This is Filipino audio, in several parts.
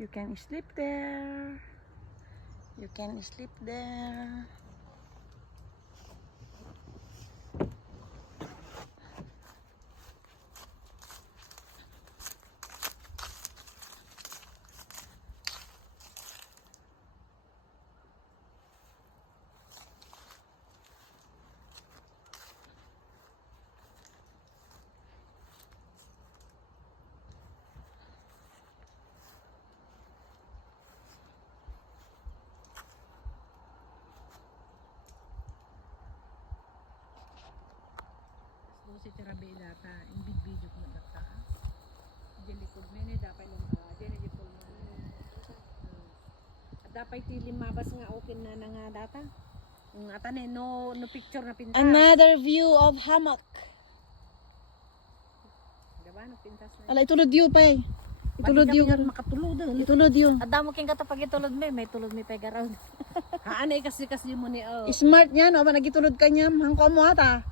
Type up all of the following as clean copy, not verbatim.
You can sleep there. You can sleep there. Si tirabi data, yung video ko na data. Diyan likod na ni dapat lang diyan di po mo. At dapat tilim mabas nga okay na nga data. Ang atan no picture na pintas. Another view of hammock. Diba no pintas na. Ala itulod you pa eh. Itulod you nga makatulod. Itulod you. Adamo king katapag itulod may tulod mi pega raw. Haan ay kasi mo ni Smart niya no, ba nagitulod ka niya, hangko mo ata.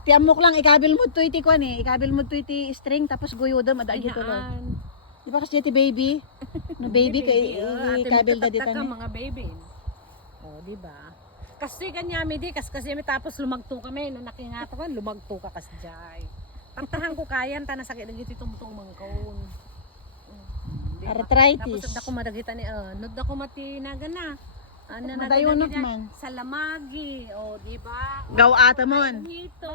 Tiamok lang ikabil mo tuiti kwan eh. Ikabil mo tuiti string tapos guyodam ada gitulod. Di ba kasi ti baby? No baby kay ikabil da dito ni. Mga baby. Oh, di ba? Kasi kanyami di kasi mi tapos lumagto kami no nakingatawan lumagto ka kasi jay. Tantahan ko kayan ta nasakit dagiti tumutong mangkaon. Arthritis. Tapos ako madagita ni nod ako mati nagana. Ano na Madayonot man. Sa lamagi, di ba? Gaw ata mon. Dito.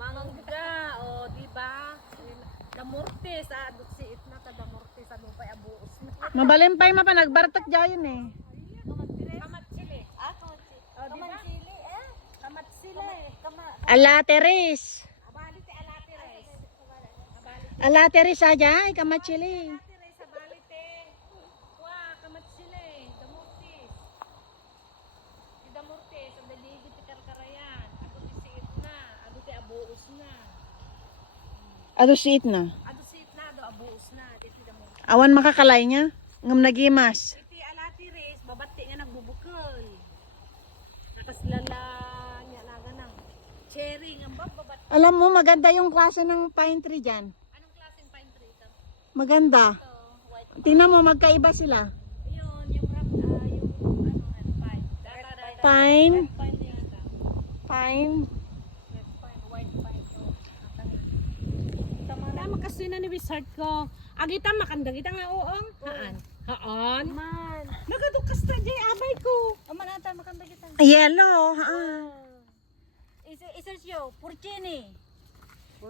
Mangga, di ba? Damorte sa duksiit na ta damorte sa lupay abuos. Mabalimpay ma pa nagbartak jayon eh. Kamatsili. Kamatsili Kamatsili Alateris. Abali ti alateres. Alateris aja ay kamachili. Alateres abali ti. Wa kamatsili. Damortis. Di damortis ang daligid ti karkarayan. Ado ti siit na. Ado ti abuos na. Ado siit na. Ado siit na. Ado abuos na. Iti damortis. Awan makakalay niya. Ngam nagimas. Iti alateres. Babati nga nagbubukol. Nakaslala niya na ganang. Cherry nga babat. Alam mo maganda yung klase ng pine tree dyan. Anong klaseng pine tree ito? Maganda. Ito, white. Tingnan mo magkaiba sila. Yun, yung pine. Pine. Red pine yata. Pine. Red pine, white pine. Tama kasi na ni wizard ko. Agita makandagita nga oong. Haan. Haan? Man. Nagadukas na jay abay ko. Amanata makandagita. Yellow. Isa siyo, porcini.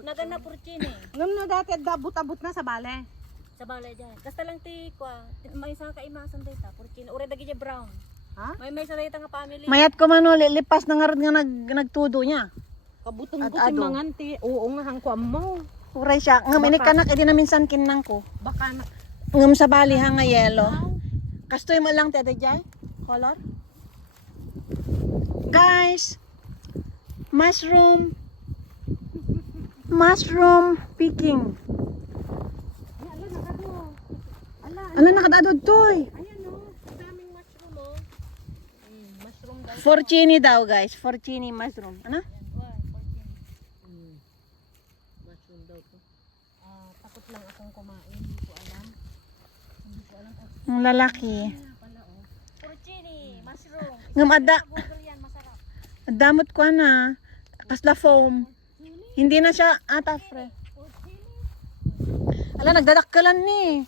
Nagana porcini. Ngam na dati abot-abot na sa bale. Sa balay dyan. Kasta lang ti kwa. May isang kaimasan dito. Porcini. Ure dagi brown. Ha? May sarita nga family. Mayat ko man uli, lipas na nga rin nga nagtudo niya. Kabutong At ko si ado. manganti. Oo nga hangko mo. Uray siya. Ngam inikanak, edi na minsan kinang ko. Baka na. Ngam sa bali ha nga yellow. Kastoy mo lang ti ate jay. Color. Guys. Mushroom. Mushroom picking. Ala nakado. Ala. Ala nakadadod toy. Ayan o. Daming mushroom o. Mushroom daw. Porcini daw guys. Porcini mushroom. Ano? Porcini. Mushroom daw to. Takot lang akong kumain. Hindi ko alam. Hindi ko alam. Ang lalaki. Pala o. Porcini. Mushroom. Ngam ada. Google yan. Masarap. Damot ko na. Kasla foam. Hindi na siya ata fre. Ala nagdadakkalan ni.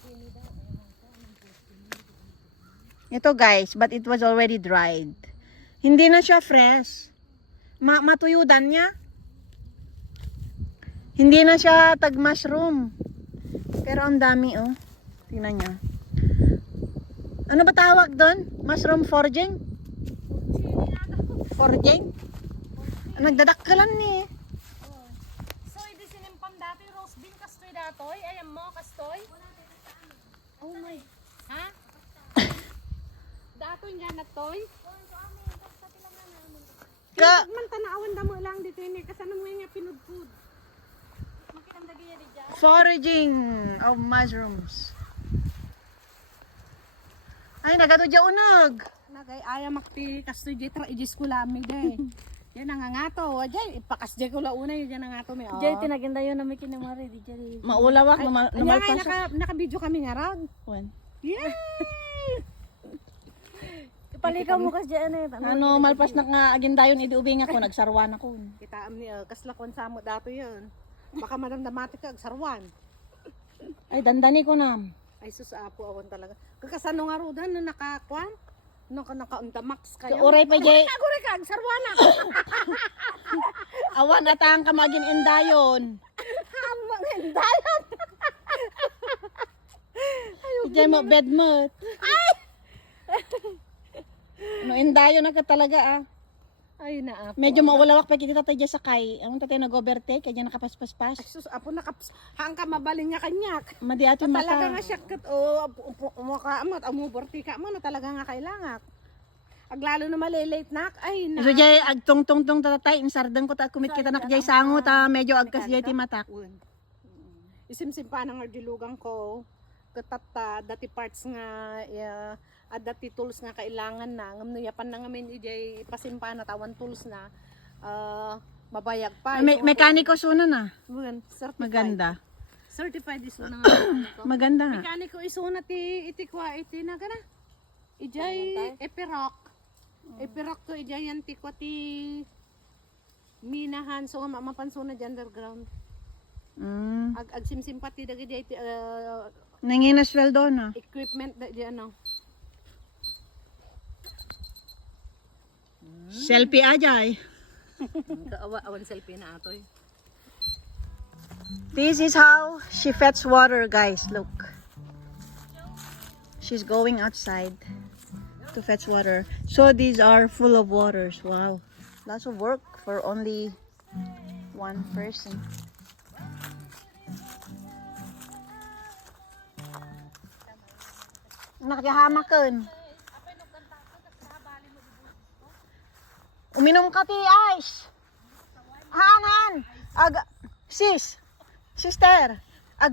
Ito guys, but it was already dried. Hindi na siya fresh. Matuyudan niya. Hindi na siya tag mushroom. Pero ang dami oh. Tingnan niyo. Ano ba tawag doon? Mushroom foraging? Foraging? Nagdadakkalan ni. So, hindi sinimpam dati roast bean kastoy datoy. Ayan mo, kastoy. Oh my. Ha? Datoy nga na toy. Ka Man tanaawan damo lang dito ini kasano mo nga pinudpud. Makinamdagi ya di dyan. foraging of mushrooms. Ay, nagado dya unog. Nagay aya makti kastoy di tra ijis ko lamig day. Yan nangangato. Wajay, ipakas dyan ko launa yun. Yan nangangato may. Jay, tinaginda yun na may kinamari. Di Jay. Maulawak, Anya numalpas nga, siya. naka-video kami nga raw. Wan. Yeah! Palikaw mo kasi dyan eh. Ano, malpas na nga agindayon, idiubing ako, nagsarwan ako. Kita am ni kaslakon sa mo dato yun. Baka madamdamati ka, sarwan. Ay, dandani ko na. Ay sus, apo awan talaga. Kakasano nga ro na nakakwan? Naka-undamax kayo. Uray pa, Jay. Agure ka, sarwana. Awan atang ka maging indayon. Amang hindayan. Diyan mo, bed mo. No, indayon na ka talaga ah. Ay na apo. Medyo maulawak pa kita tayo sa kay. Ang tatay nag-overtake, kaya nakapaspas-pas. Ay sus, apo hang ka mabaling nga kanyak. Madi ato mata. Talaga nga siya kat o makaamot amuborti ka mo na talaga nga kailangan. Aglalo na malilate nak ay na. So jay agtong-tong-tong tatatay insardeng ko ta kumit kita nak jay sango ta medyo agkas jay ti matak. Isimsim pa nang ardilugang ko katata dati parts nga at dati tools nga kailangan na ngam yapan na ngamin ijay pasimpa na tawan tools na mabayag pa. Mekaniko suna na. Certified. Maganda. Certified iso na nga. Maganda nga. Mekaniko iso na ti itikwa iti na kana. Ijay epirok. Epirok to ijay yan tikwa ti minahan so nga mapanso na di underground. Ag simsimpati dagi di iti Nanginas sweldo na. equipment da di ano. Selfie ajay. Awan selfie na atoy. This is how she fetch water, guys. Look. She's going outside to fetch water. So these are full of waters. Wow. Lots of work for only one person. Nakihamakan. Uminom ka ti ice. Hanan. Sister. Ag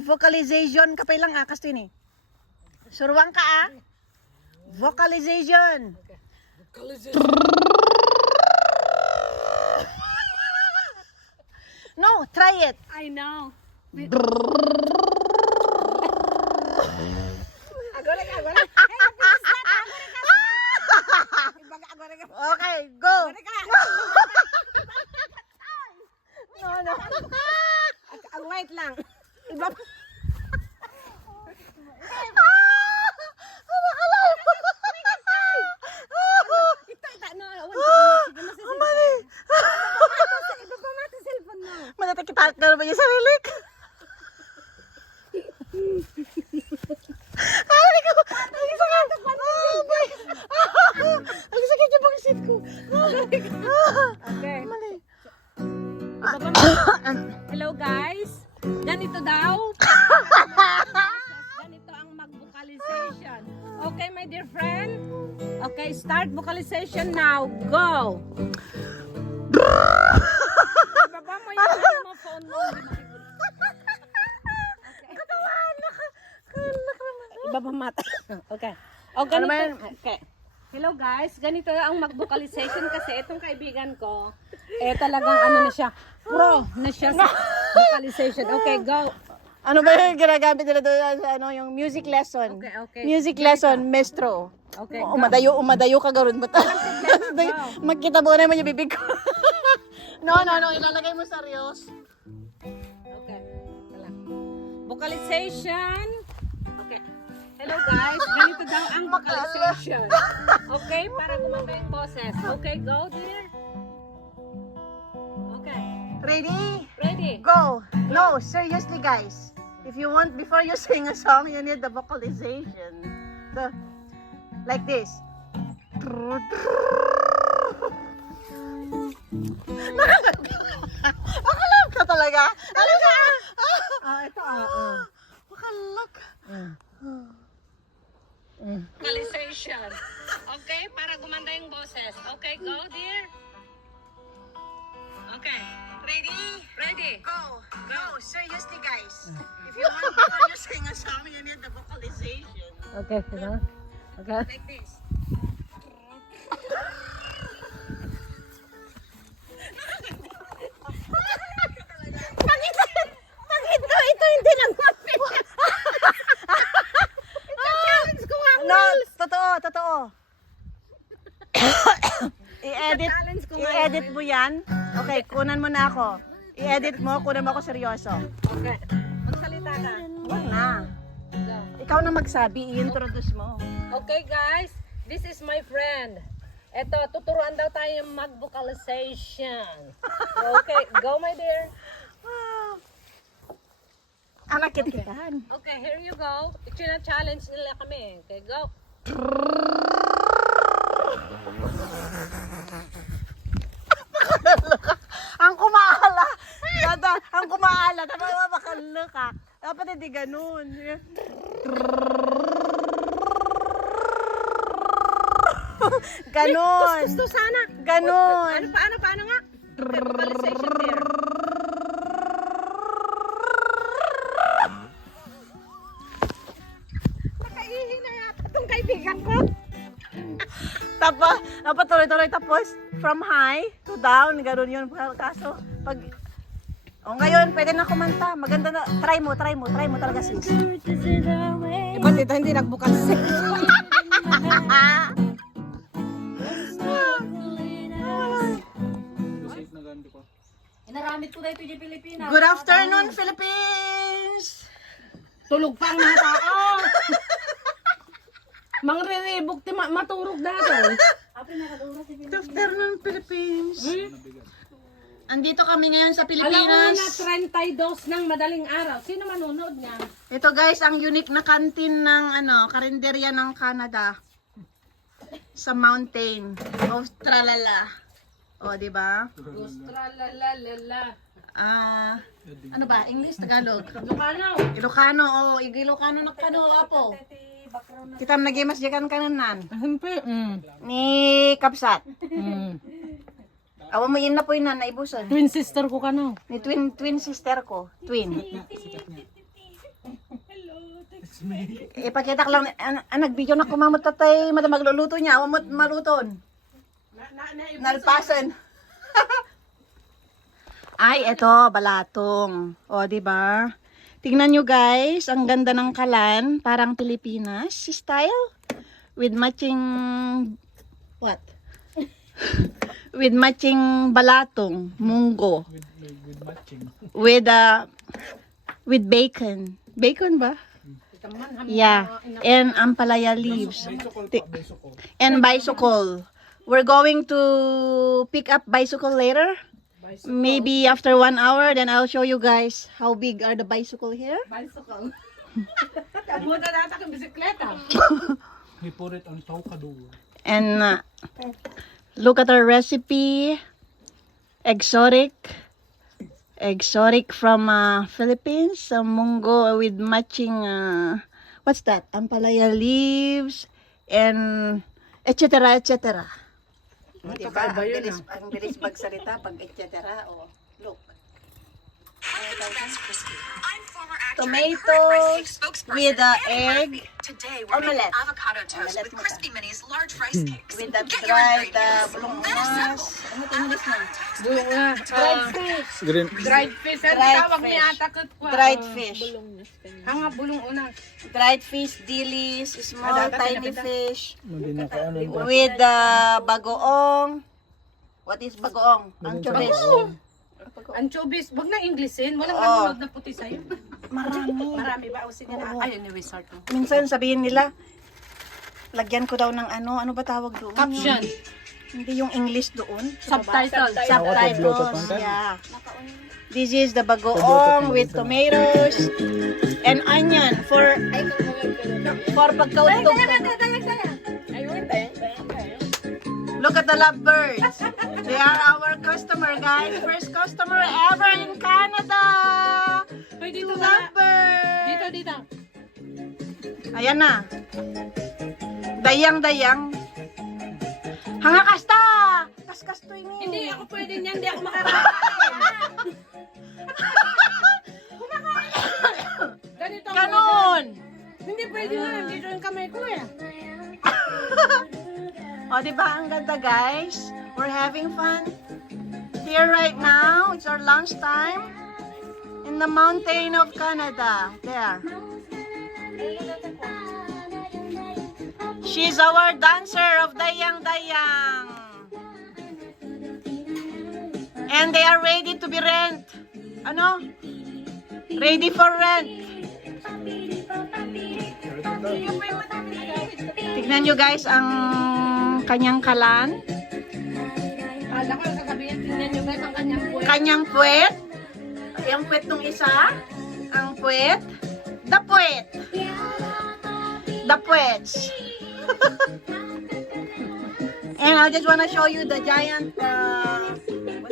vocalization ka pa lang akas to ni. Surwang ka ah. Vocalization. No, try it. I know. Okay, go. No. Ang white lang. Iba. Ita no. Mali. Iba pa mati cellphone mo. Matatakita ka na ba yung sarili? Ay, ko. Ang sakit. Ang sakit yung pangsit ko. Okay. Mali. Hello guys. Ganito daw. Ganito ang mag-vocalization. Okay my dear friend. Okay, start vocalization now. Go. Baba mo yung phone mo. Ibaba mata. Okay. O ganito. Okay. Hello guys, ganito ang mag-vocalization kasi itong kaibigan ko, talagang ano na siya, pro na siya sa vocalization. Okay, go. Ano ba yung ginagamit nila doon sa yung music lesson? Okay. Music lesson, maestro. Okay, Umadayo ka garon mo. Magkita mo na naman yung bibig ko. No, ilalagay mo serious. Okay. Wala. Vocalization. Okay. Hello guys, ganito daw ang vocalization. Okay, para gumanda yung boses. Okay, go dear. Okay. Ready? Go. No, seriously guys. If you want, before you sing a song, you need the vocalization. So, like this. Makalag ka talaga. Talaga. Ito. Makalag. Vocalization. Okay, para gumanda yung boses. Okay, go dear. Okay. Ready? Go. No, seriously guys. If you want, before you sing a song, you need the vocalization. Okay, Okay. Like this. Okay, kunan mo na ako. I-edit mo, kunan mo ako seryoso. Okay. Magsalita ka. Huwag na. Go. Ikaw na magsabi, i-introduce mo. Okay guys, this is my friend. Eto, tuturuan daw tayo mag-vocalization. Okay, go my dear. Anak kitikitan. Okay, here you go. Challenge nila kami. Okay, go. Ang kumaala. Dada, ang kumaala. Dapat makalukak. Dapat hindi ganun. Ganon. Gusto sana. Ganon. Paano nga? Okay, vocalization there. Nakaihi na yata itong kaibigan ko. Dapat tuloy-tuloy tapos from high to down. Ganon yun. Kaso, pag... O ngayon, pwede na kumanta. Maganda na. Try mo talaga sis. Ba't dito hindi nagbukas? Inaramit ko na ito yung Pilipinas. Good afternoon, Philippines! Tulog pa ang mga tao. Mangriribok ti maturog dito. Good afternoon, Philippines! Andito kami ngayon sa Alam mo na Pilipinas. 32 ng madaling araw. Sino manonood niya? Ito guys, ang unique na kantin ng karinderya ng Canada. Sa mountain. Australala. O, di ba? Australalalala. Ano ba? English, Tagalog? Lucano. Ilocano, Ilocano na kano, apo. Kita nagimas jakan kananan. Siyempre. Ni Kapsat. Awa mo yun na po yun na naibusan. Twin sister ko ka no. Ni twin sister ko. Twin. Ipakita ko lang, nag-video na kumamot tatay, madam magluluto niya, awa mo maluton. Nalpasan. Ay, eto, balatong. O, di ba? Tingnan nyo guys, ang ganda ng kalan, parang Pilipinas style. With matching, what? With matching balatong, munggo. With bacon. Bacon ba? Yeah. And ampalaya leaves. And bicycle. We're going to pick up bicycle later. Maybe after 1 hour, then I'll show you guys how big are the bicycle here. Bicycle. Kamuda data kang bisikleta. He put it on Tokado. And look at our recipe. Exotic from Philippines. Munggo with matching, what's that? Ampalaya leaves and etc. etc. Diba? Ang bilis magsalita pag etc. Oh, look. Tomatoes with egg. Today we're Omelette. making avocado toast Omelette with mo Crispy Minis large rice cakes. With that Get your dried ingredients. bulong That is mas. simple. Ano tinis na? Dried fish. Green. Dried fish. Ano Dried tawag fish. niya atakot ko? Dried fish. Hanga bulong una. Dried fish, dilis, small, tiny fish. Hindi na ka ano. With bagoong. What is bagoong? Anchovies. Anchovies. Wag na Englishin. Walang Oo. nanonood na puti sa'yo. Marami. Marami ba? O sige na. Oo. Ayun ni Wizard ko. Minsan sabihin nila, lagyan ko daw ng ano ba tawag doon? Caption. Hindi yung English doon. Subtitle. Subtitles, yeah. This is the bagoong with tomatoes and onion for pagkautog. Look at the lovebirds. They are our customer, guys. First customer ever in Canada. Hoy, Two dito na. lovebirds. Dito. Ayan na. Dayang. Hanga kasta! Kaskas to ini. Hindi ako pwede niyan. Hindi ako makarating. Ganito. ang Ganon! pwede. Hindi pwede nga. Dito yung kamay ko eh. O, di ba ang ganda, guys? We're having fun here right now. It's our lunch time in the mountain of Canada. There. She's our dancer of Dayang Dayang. And they are ready to be rent. Ano? Ready for rent. Tignan nyo guys ang kanyang kalan. Kala ko sasabihin, tingnan nyo guys ang kanyang buhay. Kanyang puwet. Yung puwet nung isa. Ang puwet. The puwet. The puwets. And I just wanna show you the giant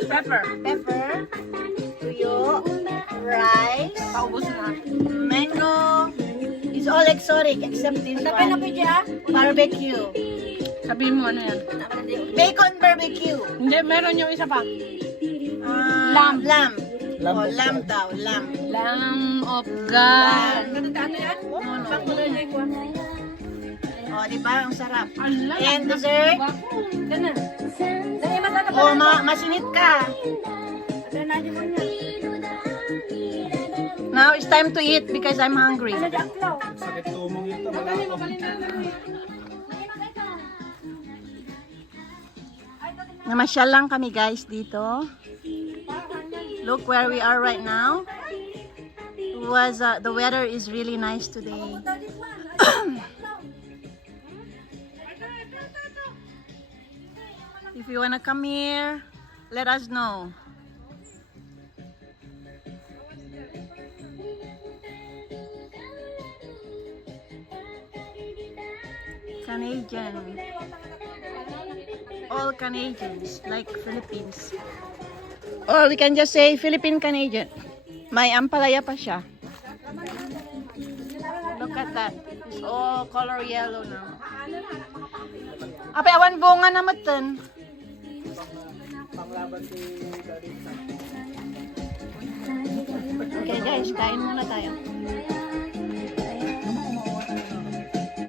pepper. Pepper. Tuyo. Rice. Paubos na. Mango. It's all exotic except this one. Barbecue. Sabihin mo ano yan? Bacon barbecue. Hindi, meron yung isa pa. Lamb. Lamb. Oh, lamb daw. Lamb. Lamb of God. Oh, di ba? Ang sarap. And dessert. Ganun. Oh, masinit ka. Now it's time to eat because I'm hungry. Sakit tumong ito. Malapang. Namasyal lang kami guys dito. Look where we are right now. The weather is really nice today. If you wanna come here, let us know. Canadian. All Canadians, like Philippines. Or we can just say Philippine Canadian. May ampalaya pa siya. Look at that. It's all color yellow now. Apay, awan bunga na matan. Okay guys, kain muna tayo.